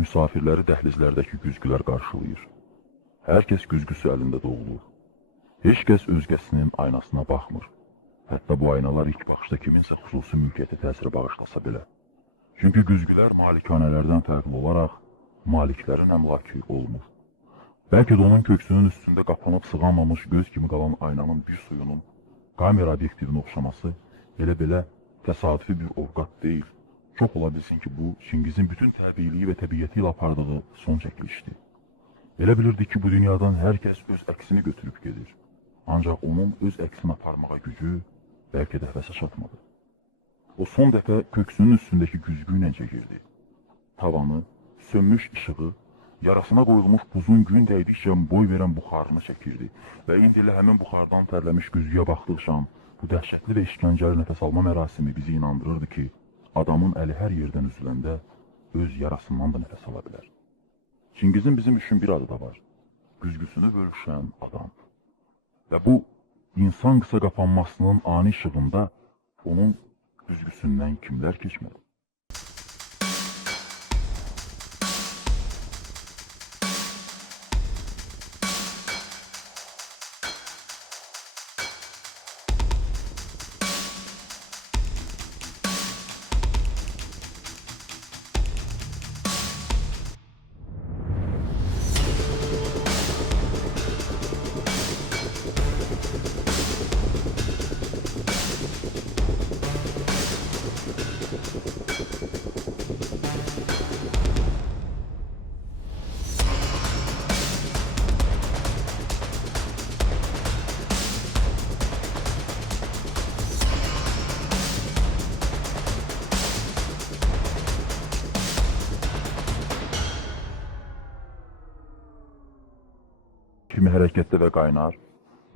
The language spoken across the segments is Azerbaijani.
Misafirləri dəhlizlərdəki güzgülər qarşılayır. Hər kəs güzgüsü əlində doğulur. Heç kəs özgəsinin aynasına baxmır. Hətta bu aynalar ilk baxışda kiminsə xüsusi mülkiyyətə təsiri bağışlasa belə. Çünki güzgülər malikanələrdən fərqli olaraq maliklərin əmlaki olmur. Bəlkə də onun köksünün üstündə qapanıb sığamamış göz kimi qalan aynanın bir suyunun kamera obyektivinə oxşaması elə-belə təsadüfi bir ovqat deyil. Çox ola bilsin ki, bu Çingizin bütün təbiiliyi və təbiyyəti ilə apardığı son çəkilişdir. Elə bilirdi ki, bu dünyadan hər kəs öz əksini götürüb gedir. Ancaq onun öz əksini aparmağa gücü bəlkə də həvəsə çatmadı. O son dəfə köksünün üstündəki güzgü ilə çəkirdi. Tavanı, sönmüş işığı, yarasına qoyulmuş buzun gün dəydikcə boy verən buxarını çəkirdi və indi elə həmin buxardan tərləmiş güzgüyə baxdıqca bu dəhşətli və işgəncəli nəfəs alma mərasimi bizi inandırırdı ki, adamın əli hər yerdən üzüləndə öz yarasından da nəfəs ala bilər. Çingizin bizim üçün bir adı da var. Güzgüsünü bölüşən adam. Və bu, insan qısa qapanmasının ani işığında onun güzgüsündən kimlər keçmədi? Kimi hərəkətdə və qaynar,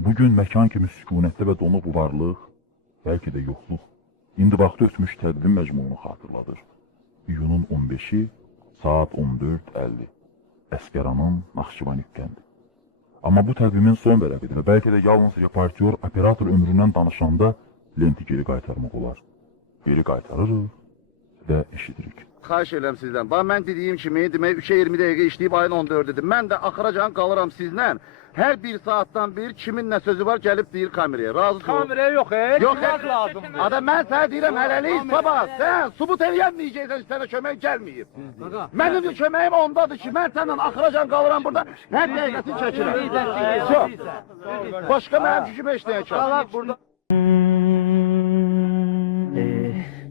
bugün məkan kimi sükunətdə və donuq varlıq, bəlkə də yoxluq, indi vaxtı ötmüş təqvim məcmuunu xatırladır. İyunun 15-i, saat 14:50, Əsgəranın Naxçıvan kəndi. Amma bu təqvimin son vərəqidir və bəlkə də yalnız reportyor, operator ömründən danışanda lenti geri qaytarmaq olar. Geri qaytarırıq və eşidirik. Xahiş edirəm sizdən. Bax, mən dediyim kimi, demək 3'e 20 dəqiqə işləyib ayın 14'üdür. Mən də axıracan qalıram sizlə. Hər bir saatdan bir kimin nə sözü var gəlib deyir kameraya. Razısınız? Kameraya yok Yox, lazım. Adam mən sənə deyirəm hələlik sabah. Sən subut eləyənməyəcəksən, sənə kömək gəlməyib. Mənim köməyim ondadır ki, mən səndən axıracan qalıram burada. Hər dəqiqəsini çəkirəm. Çox. Başqa mənim gücüm heç nəyə çəkir.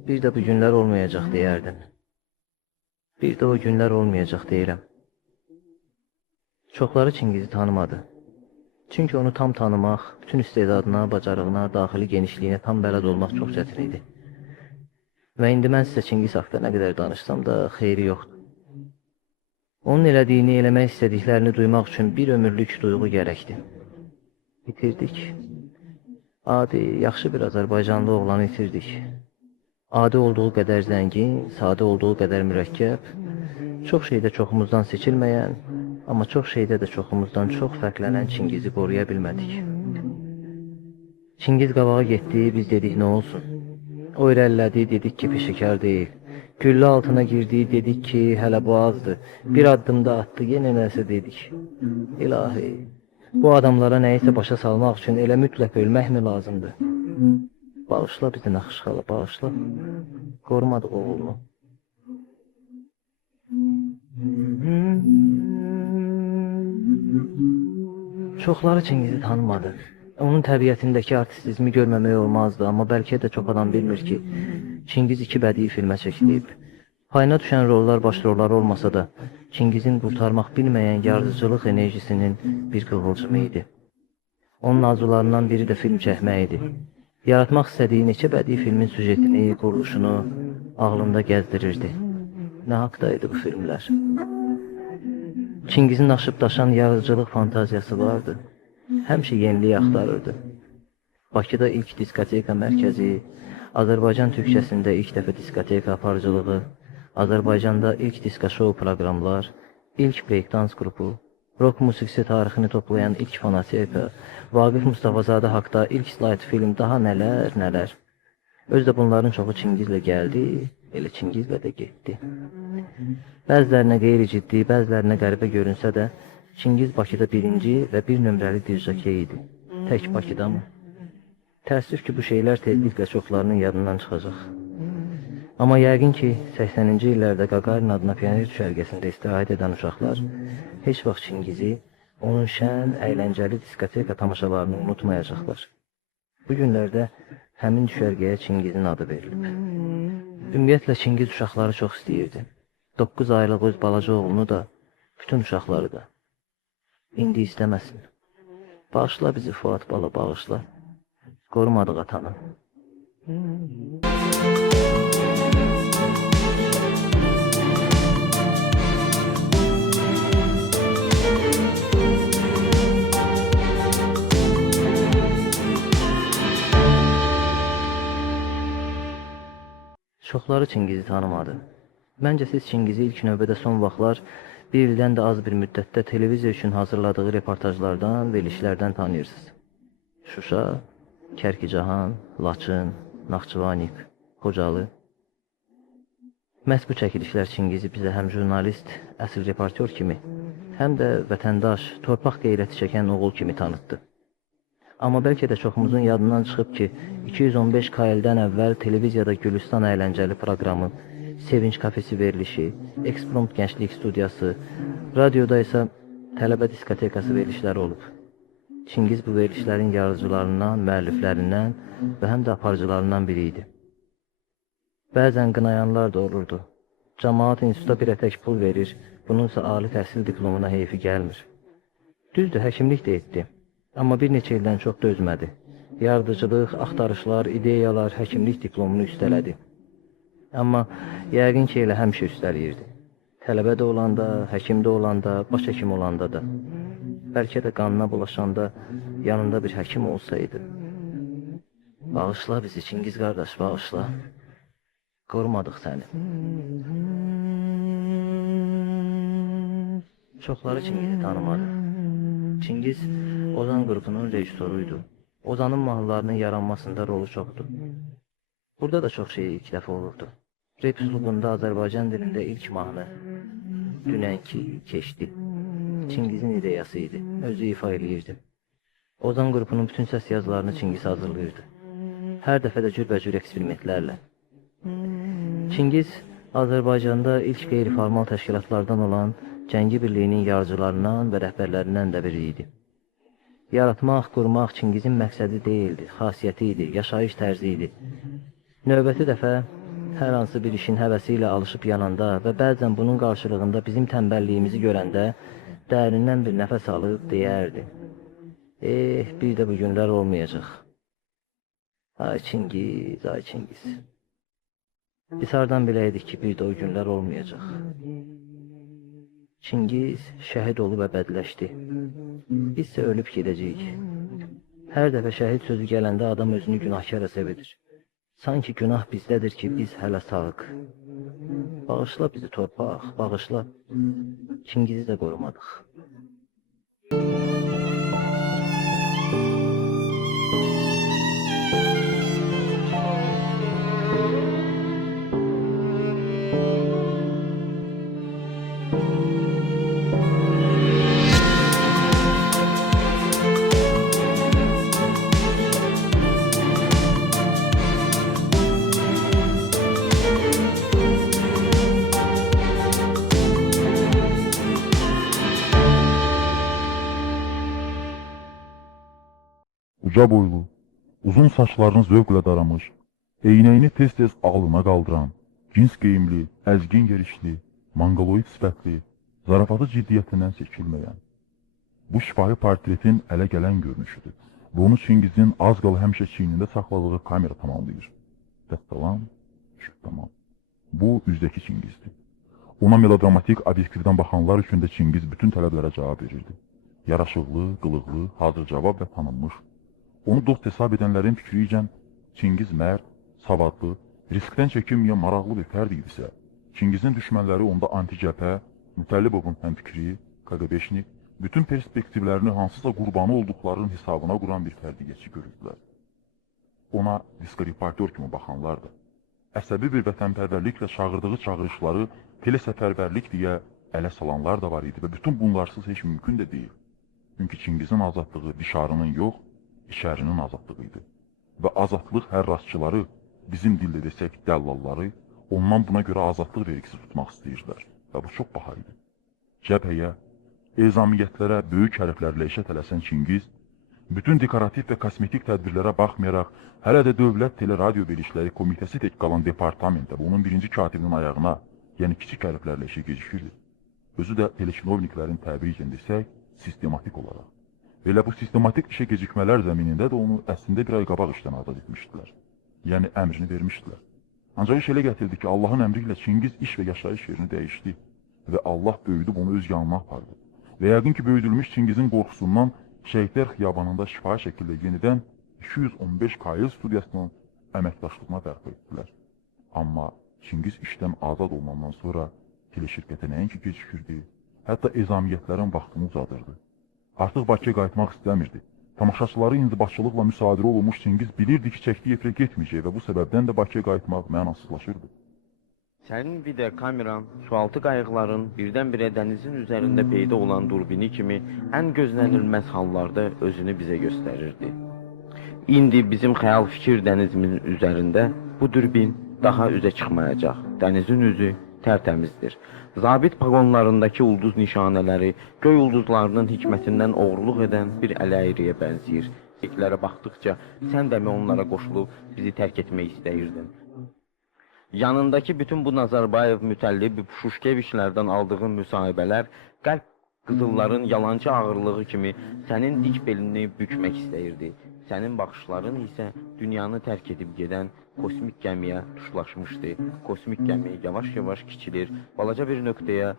Bir də bu günlər olmayacaq deyərdin. Bir də o günlər olmayacaq deyirəm. Çoxları Çingizi tanımadı. Çünki onu tam tanımaq, bütün istedadına, bacarığına, daxili genişliyinə tam bələd olmaq çox çətin idi. Və indi mən sizə Çingiz haqqında nə qədər danışsam da xeyri yoxdur. Onun elədiyini, eləmək istədiklərini duymaq üçün bir ömürlük duyğu gərəkdir. İtirdik. Adi, yaxşı bir Azərbaycanlı oğlanı itirdik. Adi olduğu qədər zəngin, sadə olduğu qədər mürəkkəb, çox şeydə çoxumuzdan seçilməyən, amma çox şeydə də çoxumuzdan çox fərqlənən Çingizi qoruya bilmədik. Çingiz qabağa getdi, biz dedik nə olsun. O irəlilədi, dedik ki peşəkar deyil. Güllə altına girdi, dedik ki hələ bu azdır. Bir addım da atdı, yenə nəsə dedik. İlahi, bu adamlara nəyisə başa salmaq üçün elə mütləq ölməkmi lazımdır? Bağışla bizi Naxış xala, bağışla. Qorumadıq oğlunu. Çoxları Çingizi tanımadı. Onun təbiətindəki artistizmi görməmək olmazdı, amma bəlkə də çox adam bilmir ki, Çingiz 2 bədii filmə çəkilib. Payına düşən rollar baş rollar olmasa da, Çingizin qurtarmaq bilməyən yaradıcılıq enerjisinin bir qığılcımı idi. Onun arzularından biri də film çəkmək idi. Yaratmaq istədiyi neçə bədii filmin süjetini, quruluşunu ağlında gəzdirirdi. Nə haqdaydı bu filmlər? Çingizin aşıb daşan yaradıcılıq fantaziyası vardı. Həmişə yeniliyi axtarırdı. Bakıda ilk diskoteka mərkəzi, Azərbaycan türkçəsində ilk dəfə diskoteka aparıcılığı, Azərbaycanda ilk disko show proqramlar, ilk breakdans qrupu, rock musiqisi tarixini toplayan ilk fonoteka, Vaqif Mustafazadə haqda ilk slide film, daha nələr, nələr. Özü də bunların çoxu Çingizlə gəldi elə Çingizlə də getdi. Bəzilərinə qeyri-ciddi, bəzilərinə qəribə görünsə də, Çingiz Bakıda birinci və bir nömrəli dirjokey idi. Tək Bakıda mı? Təəssüf ki, bu şeylər tezliklə çoxlarının yadından çıxacaq. Amma yəqin ki, 80-ci illərdə Qaqarin adına pioner düşərgəsində istirahət edən uşaqlar heç vaxt Çingizi, onun şən, əyləncəli diskoteka tamaşalarını unutmayacaqlar. Bu günlərdə həmin düşərgəyə Çingizin adı verilib. Ümumiyyətlə, Çingiz uşaqları çox istəyirdi. 9 aylıq öz balaca oğlunu da, bütün uşaqları da. İndi istəməsin. Bağışla bizi Fuad bala, bağışla. Qorumadıq atanı. Çoxları Çingizi tanımadı. Məncə siz Çingizi ilk növbədə son vaxtlar bir ildən də az bir müddətdə televiziya üçün hazırladığı reportajlardan, verilişlərdən tanıyırsınız. Şuşa, Kərkicahan, Laçın, Naxçıvanik, Xocalı. Məhz bu çəkilişlər Çingizi bizə həm jurnalist, əsl reportyor kimi, həm də vətəndaş, torpaq qeyrəti çəkən oğul kimi tanıtdı. Amma bəlkə də çoxumuzun yadından çıxıb ki, 215 KL-dən əvvəl televiziyada Gülüstan əyləncəli proqramı, Sevinç kafesi verilişi, Eksprompt Gənclik studiyası, radioda isə tələbə diskotekası verilişləri olub. Çingiz bu verilişlərin yaradıcılarından, müəlliflərindən və həm də aparıcılarından biri idi. Bəzən qınayanlar da olurdu. Cəmaat instituta bir ətək pul verir, bununsa ali təhsil diplomuna heyfi gəlmir. Düzdür, həkimlik də etdi. Amma bir neçə ildən çox dözmədi. Yaradıcılıq, axtarışlar, ideyalar, həkimlik diplomunu üstələdi. Amma yəqin ki, elə həmişə üstələyirdi. Tələbə də olanda, həkim də olanda, baş həkim olanda da. Bəlkə də qanına bulaşanda yanında bir həkim olsaydı. Bağışla bizi Çingiz qardaş, bağışla. Qorumadıq səni. Çoxları Çingizi tanımadı. Çingiz Ozan qrupunun rejissoruydu. Ozanın mahnılarının yaranmasında rolu çoxdur. Burada da çox şey ilk dəfə olurdu. Rap üslubunda Azərbaycan dilində ilk mahnı dünənki keçdi. Çingizin ideyası idi, özü ifa eləyirdi. Ozan qrupunun bütün səs yazılarını Çingiz hazırlayırdı. Hər dəfə də cürbəcür eksperimentlərlə. Çingiz Azərbaycanda ilk qeyri-formal təşkilatlardan olan Cəngi Birliyinin yaradıcılarından və rəhbərlərindən də biri idi. Yaratmaq, qurmaq Çingizin məqsədi deyildi, xasiyyəti idi, yaşayış tərzi idi. Növbəti dəfə hər hansı bir işin həvəsi ilə alışıb yananda və bəzən bunun qarşılığında bizim tənbəlliyimizi görəndə dərindən bir nəfəs alıb deyərdi. Bir də bu günlər olmayacaq. Ay Çingiz, ay Çingiz. Biz hardan biləydik ki, bir də o günlər olmayacaq. Çingiz şəhid olub əbədləşdi. Biz isə ölüb gedəcəyik. Hər dəfə şəhid sözü gələndə adam özünü günahkara sevidir. Sanki günah bizdədir ki, biz hələ sağıq. Bağışla bizi torpaq, bağışla. Çingizi də qorumadıq. Uca boylu, uzun saçlarını zövqlə daramış, eynəyini tez-tez alına qaldıran, cins geyimli, əzgin yerişli, manqaloid sifətli, zarafatı ciddiyyətindən seçilməyən. Bu şifahi portretin ələ gələn görünüşüdür. Bunu Çingizin az qala həmişə çiynində saxladığı kamera tamamlayır. Dəstəlam, tamam. Bu üzdəki Çingizdir. Ona melodramatik obyektivdən baxanlar üçün də Çingiz bütün tələblərə cavab verirdi. Yaraşıqlı, qılıqlı, hazır cavab və tanınmış. Onu dost hesab edənlərin fikriyicən Çingiz mərd, savadlı, riskdən çəkinməyən maraqlı bir fərd idisə, Çingizin düşmənləri onda anti-cəbhə, Mütəllibovun həmfikri, KGB-şnik, bütün perspektivlərini hansısa qurbanı olduqlarının hesabına quran bir fərdiyyətçi görürdülər. Ona diskoreportyor kimi baxanlar da, əsəbi bir vətənpərvərliklə çağırdığı çağırışları telesəfərbərlik deyə ələ salanlar da var idi və bütün bunlarsız heç mümkün də deyil. Çünki Çingizin azadlığı dişarının yox, içərinin azadlığı idi. Və azadlıq hərrasçıları, bizim dildə desək dəllalları, ondan buna görə azadlıq vergisi tutmaq istəyirdilər və bu çox baha idi. Cəbhəyə, ezamiyyətlərə böyük hərflərlə işə tələsən Çingiz, bütün dekorativ və kosmetik tədbirlərə baxmayaraq, hələ də Dövlət Teleradio Verişləri Komitəsi tək qalan departamentdə və onun birinci katibinin ayağına, yəni kiçik hərflərlə işə gecikirdi. Özü də telekinovniklərin təbiri ilə desək, sistematik olaraq. Elə bu sistematik işə gecikmələr zəminində də onu əslində bir ay qabaq işdən azad etmişdilər. Yəni əmrini vermişdilər. Ancaq iş elə gətirdi ki, Allahın əmri ilə Çingiz iş və yaşayış yerini dəyişdi və Allah böyüdüb onu öz yanına apardı. Və yəqin ki, böyüdülmüş Çingizin qorxusundan Şəhidlər Xiyabanında şifahi şəkildə yenidən 215 KL studiyasının əməkdaşlığına bərpa etdilər. Amma Çingiz işdən azad olmandan sonra teleşirkətə nəinki gecikirdi, hətta ezamiyyətlərin vaxtını uzadırdı. Artıq Bakıya qayıtmaq istəmirdi. Tamaşaçıları inzibatçılıqla müsadirə olunmuş Çingiz bilirdi ki, çəkdiyi efirə getməyəcək və bu səbəbdən də Bakıya qayıtmaq mənasızlaşırdı. Sənin video kameran sualtı qayıqların birdən-birə dənizin üzərində peyda olan durbini kimi ən gözlənilməz hallarda özünü bizə göstərirdi. İndi bizim xəyal fikir dənizimizin üzərində bu dürbin daha üzə çıxmayacaq. Dənizin üzü tərtəmizdir. Zabit paqonlarındakı ulduz nişanələri göy ulduzlarının hikmətindən oğurluq edən bir ələyriyə bənzəyir. Şəkillərə baxdıqca sən də mi onlara qoşulub bizi tərk etmək istəyirdin? Yanındakı bütün bu Nazarbayev mütəllib Şuşkeviçlərdən aldığın müsahibələr qəlb qızılların yalancı ağırlığı kimi sənin dik belini bükmək istəyirdi. Sənin baxışların isə dünyanı tərk edib gedən kosmik gəmiyə tuşlaşmışdı. Kosmik gəmi yavaş-yavaş kiçilir, balaca bir nöqtəyə,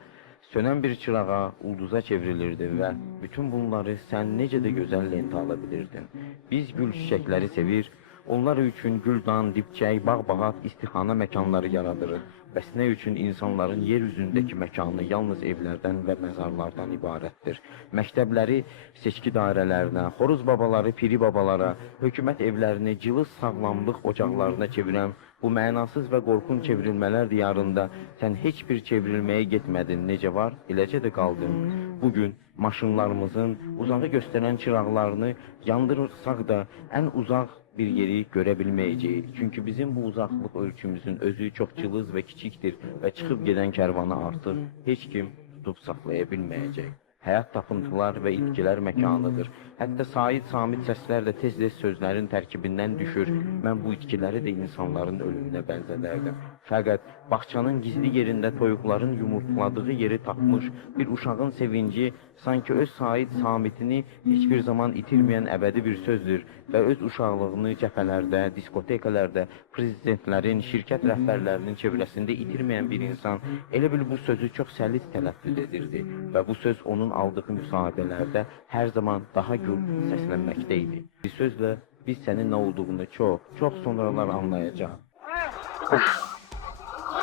sönən bir çırağa, ulduza çevrilirdi və bütün bunları sən necə də gözəl lentə ala bilirdin. Biz gül çiçəkləri sevir, onlar üçün güldan, dibçək, bağ-bağat, istixana məkanları yaradırıq. Bəs nə üçün insanların yer üzündəki məkanı yalnız evlərdən və məzarlardan ibarətdir? Məktəbləri seçki dairələrinə, xoruz babaları piri babalara, hökumət evlərini cılız sağlamlıq ocaqlarına çevirən bu mənasız və qorxun çevrilmələr diyarında sən heç bir çevrilməyə getmədin, necə var, eləcə də qaldın. Bugün maşınlarımızın uzağı göstərən çıraqlarını yandırırsaq da ən uzaq bir yeri görə bilməyəcəyik. Çünki bizim bu uzaqlıq ölçümüzün özü çox cılız və kiçikdir və çıxıb gedən kərvanı artıq heç kim tutub saxlaya bilməyəcək. Həyat tapıntılar və itkilər məkanıdır. Hətta Said Samit səslər də tez-tez sözlərin tərkibindən düşür. Mən bu itkiləri də insanların ölümünə bənzədərdim. Fəqət bağçanın gizli yerində toyuqların yumurtladığı yeri tapmış bir uşağın sevinci sanki öz Said Samitini heç bir zaman itirməyən əbədi bir sözdür və öz uşaqlığını cəbhələrdə, diskotekalarda, prezidentlərin, şirkət rəhbərlərinin çevrəsində itirməyən bir insan elə bil bu sözü çox səlis tələffüz edirdi və bu söz onun aldığı müsahibələrdə hər zaman daha gür səslənməkdə idi. Bir sözlə biz sənin nə olduğunu çox sonralar anlayacağıq.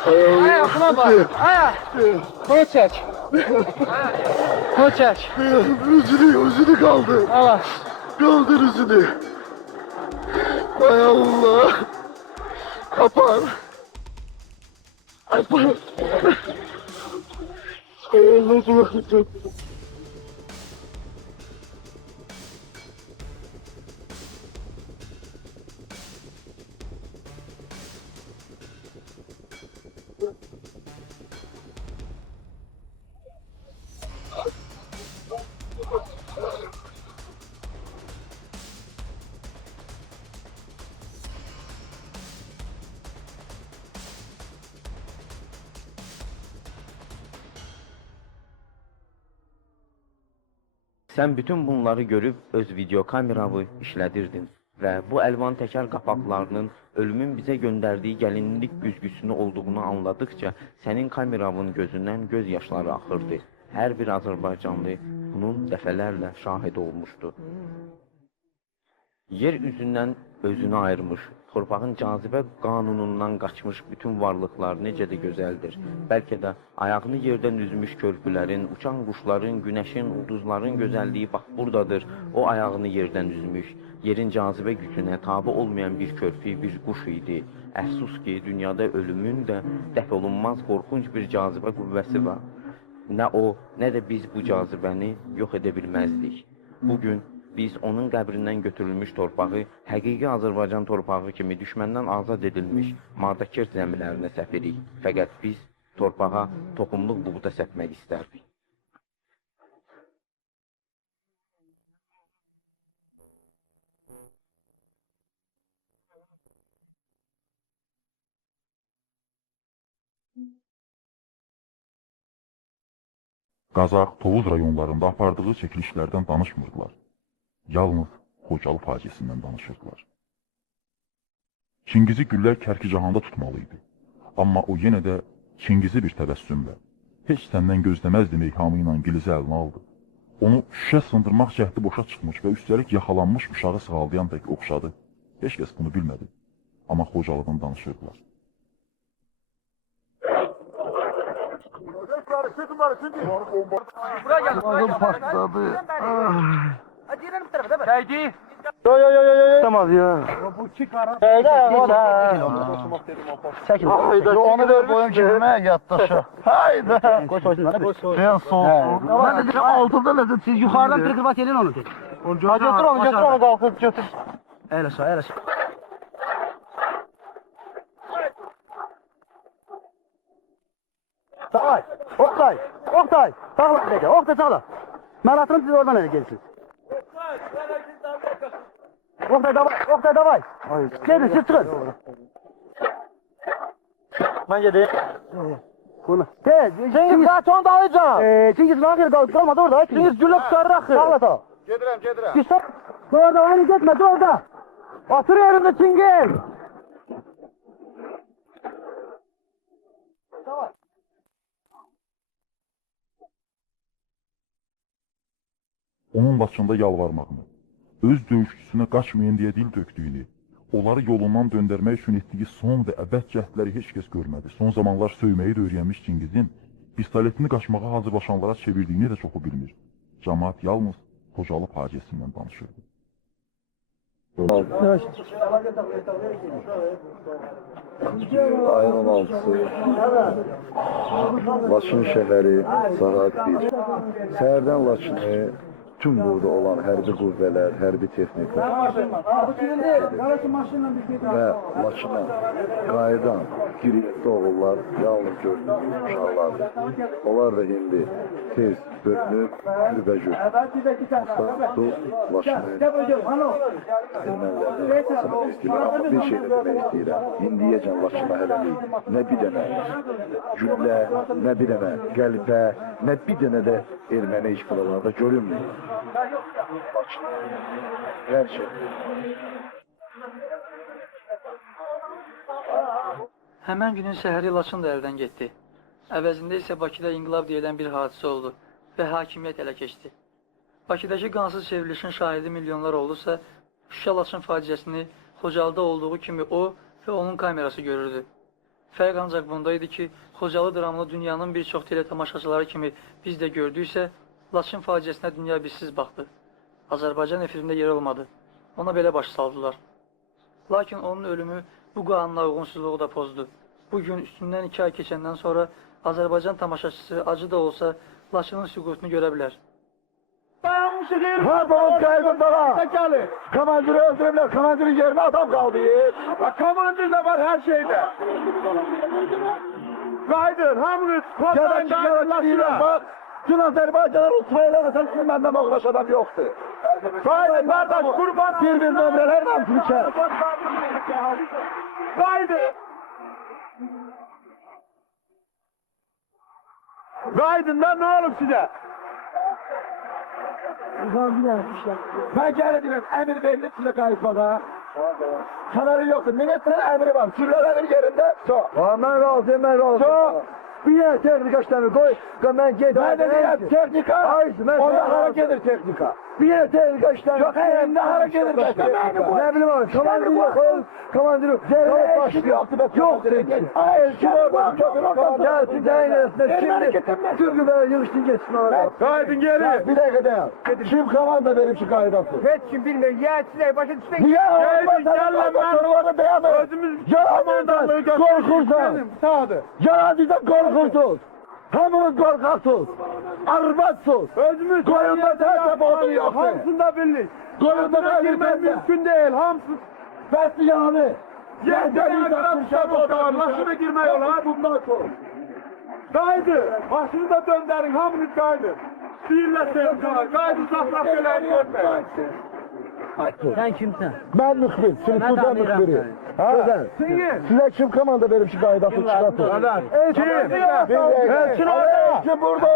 Ayağına bak. Ayak. Kol çək. Kol çək. Üzünü kaldır. Allah. Kaldır üzünü. Hay Allah. Kapan. Kapan. Hay Allah. Sən bütün bunları görüb öz video kameramı işlədirdin və bu əlvan təkər qapaqlarının ölümün bizə göndərdiyi gəlinlik güzgüsünü olduğunu anladıqca sənin kameramın gözündən göz yaşları axırdı. Hər bir Azərbaycanlı bunun dəfələrlə şahid olmuşdu. Yer üzündən özünü ayırmış, torpağın cazibə qanunundan qaçmış bütün varlıqlar necə də gözəldir. Bəlkə də ayağını yerdən üzmüş körpülərin, uçan quşların, günəşin, ulduzların gözəlliyi bax buradadır. O ayağını yerdən üzmüş, yerin cazibə gücünə tabi olmayan bir körpü, bir quş idi. Əfsus ki, dünyada ölümün də dəf olunmaz qorxunc bir cazibə qüvvəsi var. Nə o, nə də biz bu cazibəni yox edə bilməzdik. Bugün biz onun qəbrindən götürülmüş torpağı, həqiqi Azərbaycan torpağı kimi düşməndən azad edilmiş Mardakert zəmilərinə səpirik. Fəqət biz torpağa toxumluq buğda səpmək istərdik. Qazax, Tovuz rayonlarında apardığı çəkilişlərdən danışmırdılar. Yalnız Xocalı faciəsindən danışırdılar. Çingizi güllər Kərkicahanda tutmalıydı. Amma o yenə də Çingizi bir təbəssümlə, heç səndən gözləməzdim eyhamı ilə Gilizi əlinə aldı. Onu şüşə sındırmaq cəhdi boşa çıxmış və üstəlik yaxalanmış uşağı sığaldayan tək oxşadı. Heç kəs bunu bilmədi. Amma Xocalıdan danışırdılar. Boğazım patladı. Neydi? Yo. Tamam ya. Bu çıkara. Çekil. Onu ver boyun cebime yat aşağı. Haydi. Koş. Ben soğuk. Ben de dedim altında ne? Siz yukarıdan kırkırbat elin onu dedi. Götür onu kalkıp götür. El aşağı. Oktay. Sağla dedi. Oktay sağla. Melatını siz oradan ele gelirsiniz. Oktay davay. Gelin siz çıkın. Ben geldim. Cengiz zaten da alacağım. Cengiz nakir kalmadı orada. Cengiz gülle çıkarır. Sağla da. Gedirem. Bir stop. Orada aynı gitme orada. Otur yerinde Cengiz. Tamam. Onun başında yalvarmağını, öz döyüşçüsünə qaçmayın deyə dil döktüyünü, onları yolundan döndərmək üçün etdiyi son və əbəd cəhdləri heç kəs görmədi. Son zamanlar söyməyi də öyrənmiş Cingizin pistoletini qaçmağa hazırlaşanlara çevirdiyini də çoxu bilmir. Cəmaət yalnız Xocalı faciəsindən danışırdı. Ayın 16-sı Laçın şəhəri saat 1. Səhərdən Laçını tüm burada olan hərbi qüvvələr, hərbi texnika və Laçına qayıdan girifdə oğullar yalnız gördüyümüz uşaqlardır. Onlar da indi tez bölünüb gürbəcür. Aslanı Laçını ermənilərdən bir şey də demək istəyirəm. İndiyəcən Laçına hələlik nə bir dənə güllə, nə bir dənə qəlbə, nə bir dənə də erməni işqalarında görünmür. Her şey. Həmən günün səhəri Laçın da əldən getdi. Əvəzində isə Bakıda inqilab deyilən bir hadisə oldu və hakimiyyət ələ keçdi. Bakıdakı qansız çevrilişin şahidi milyonlar oldusa, Şuşa Laçın faciəsini Xocalıda olduğu kimi o və onun kamerası görürdü. Fərq ancaq bundaydı ki, Xocalı dramını dünyanın bir çox teletamaşaçıları kimi biz də gördüksə, Laçın faciəsinə dünya bizsiz baxdı. Azərbaycan efirində yer olmadı. Ona belə baş saldılar. Lakin onun ölümü bu qanuna uyğunsuzluğu da pozdu. Bugün üstündən 2 ay keçəndən sonra Azərbaycan tamaşaçısı acı da olsa Laçının süqutunu görə bilər. Pardon kaybım bana. Komandiri öldürürler. Komandirin yerine adam kaldı. Komandir de var her şeyde. Kaydın hamınız kodlarından Laçına. Bak. Tüm Azerbaycan'a Rusmayla sen benden uğraş adam yoktu. Kaydın kardeş kurban. Bir nömrelerle tüker. Kaydın. Kaydından ne olur size? Ben geldim, emir verilip size kayıtmadan. Kanarı yoktu, milletlerin emri var. Sürülerin yerinde, so. Ben razıyım. So, Bir yer texnika işlemi koy. Ben git. Ben de diyeyim teknika. Hayır, ben Onda hareket eder teknika. bir yer texnika işlemi. Yok elimde hareket eder teknika. Ne bileyim abi. Komandir koy. Komandir. Zerre eşlik yoktu be. Yok. Hayır, kim orada? Köprünün ortasında. Gelsin deyin arasında şimdi. Türk'ü böyle yığıştın geçsin oraya. Kaydın geri. Bir dakika de. Kim komanda benim şu kaydası? Hiç kim bilmiyor. Yeğençiler başa düşmek. Niye olmaz? Gel lan ben. Orada beyanı. Özümüz Yalanından korkursan. Sağdı. Yalanından korkursun. Hamınız korkarsınız. Arbatsınız. Özümüz Koyunda tertep olduğu yok. Hamsında birlik. Koyunda girmen mümkün değil. Hamsız. Besli yanı. Yerden kadar şart otar. Başına girme yolu ha. Bundan sonra. Kaydı. Başını da döndürün. Hamınız kaydı. Sihirle sevdiler. Kaydı uzaklar söyleyin görme. Sen kimsən? Ben müxbir. Sırtlıdan müxbiri. Ha? Size kim komanda benim şu kaydası çıkartın? Kim burada?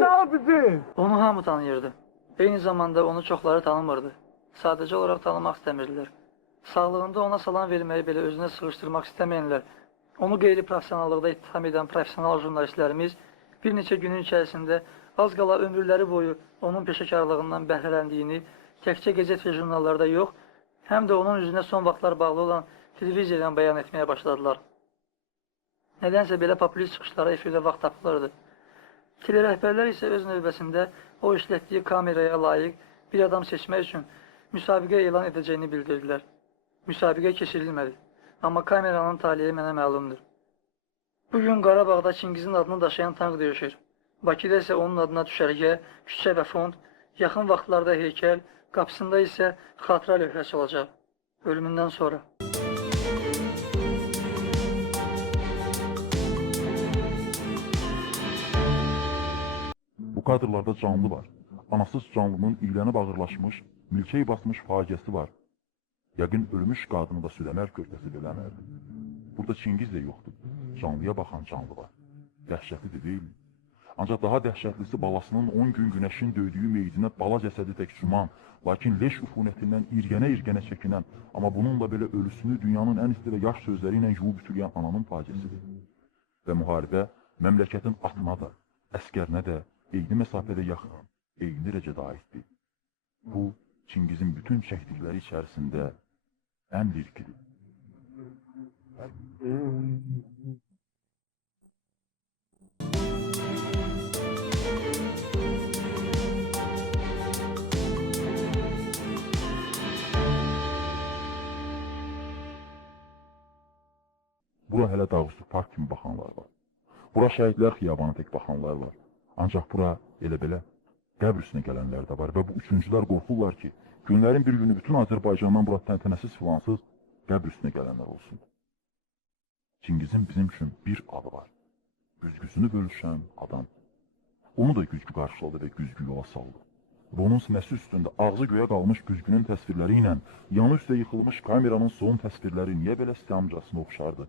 Sağ bizi. Onu hamı tanıyırdı. Eyni zamanda onu çoxları tanımırdı. Sadəcə olaraq tanımaq istəmirdilər. Sağlığında ona salam verməyi belə özünə sığışdırmaq istəməyənlər, onu qeyri-professionallıqda ittiham edən professional jurnalistlərimiz bir neçə günün içərisində az qala ömürləri boyu onun peşəkarlığından bəhrələndiyini təkcə qəzet və jurnallarda yox, həm də onun üzünə son vaxtlar bağlı olan televiziyadan bəyan etməyə başladılar. Nədənsə belə populist çıxışlara efirdə vaxt tapılırdı. Telerəhbərlər isə öz növbəsində o işlətdiyi kameraya layiq bir adam seçmək üçün müsabiqə elan edəcəyini bildirdilər. Müsabiqə keçirilmədi, amma kameranın taliyi mənə məlumdur. Bugün Qarabağda Çingizin adını daşıyan tank döyüşür. Bakıda isə onun adına düşərgə, küçə və fond, yaxın vaxtlarda heykəl, qapısında isə xatıra lövhəsi olacaq. Ölümündən sonra. Bu kadrlarda canlı var. Anasız canlının iylənib ağırlaşmış, milçəyi basmış faciəsi var. Yəqin ölmüş qadını da Süləmər körpəsi biləmərdi. Burada Çingiz də yoxdur. Canlıya baxan canlı var. Dəhşətlidir, deyilmi? Ancaq daha dəhşətlisi balasının 10 gün günəşin döydüyü meydinə bala cəsədi tək cuman, lakin leş üfunətindən irgənə çəkinən, amma bununla belə ölüsünü dünyanın ən isti və yaş sözləri ilə yuvub ütüləyən ananın faciəsidir. Və müharibə məmləkətin atına da, əskərinə də eyni məsafədə yaxın, eyni dərəcədə aiddir. Bu, Çingizin bütün çəkdikləri içərisində ən lirkidir. Bura hələ Dağüstü Park kimi baxanlar var. Bura Şəhidlər Xiyabanı tək baxanlar var. Ancaq bura elə-belə qəbr üstünə gələnlər də var və bu üçüncülər qorxurlar ki, günlərin bir günü bütün Azərbaycandan bura təntənəsiz filansız qəbr üstünə gələnlər olsun. Çingizin bizim üçün bir adı var. Güzgüsünü bölüşən adam. Onu da güzgü qarşıladı və güzgü yola saldı. Və onun sinəsi üstündə ağzı göyə qalmış güzgünün təsvirləri ilə yanı üstə yıxılmış kameranın son təsvirləri niyə belə sitamcasına oxşardı?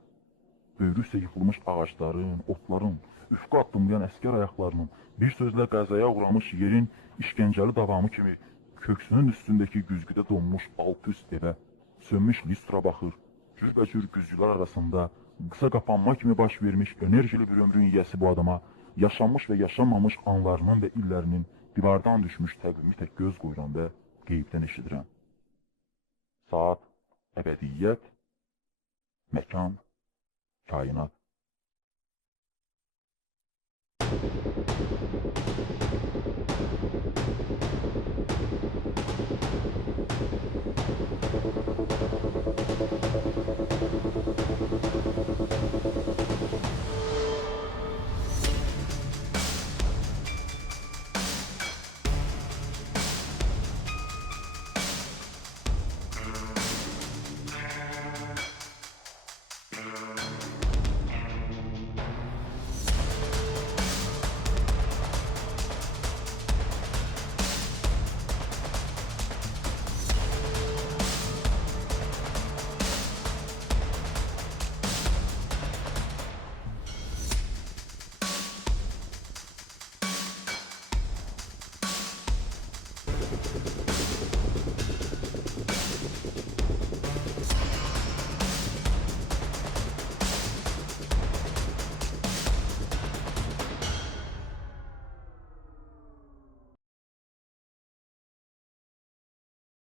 Böyrü üstə yıxılmış ağacların, otların, üfqə addımlayan əskər ayaqlarının, bir sözlə qəzaya uğramış yerin işgəncəli davamı kimi köksünün üstündəki güzgüdə donmuş alt-üst evə, sönmüş listra baxır, cürbəcür güzgülər arasında qısa qapanma kimi baş vermiş enerjili bir ömrün yiyəsi bu adama, yaşanmış və yaşanmamış anlarının və illərinin divardan düşmüş təqvimi tək göz qoyuran və qeybdən eşidirəm. Saat, əbədiyyət, məkan, kainat.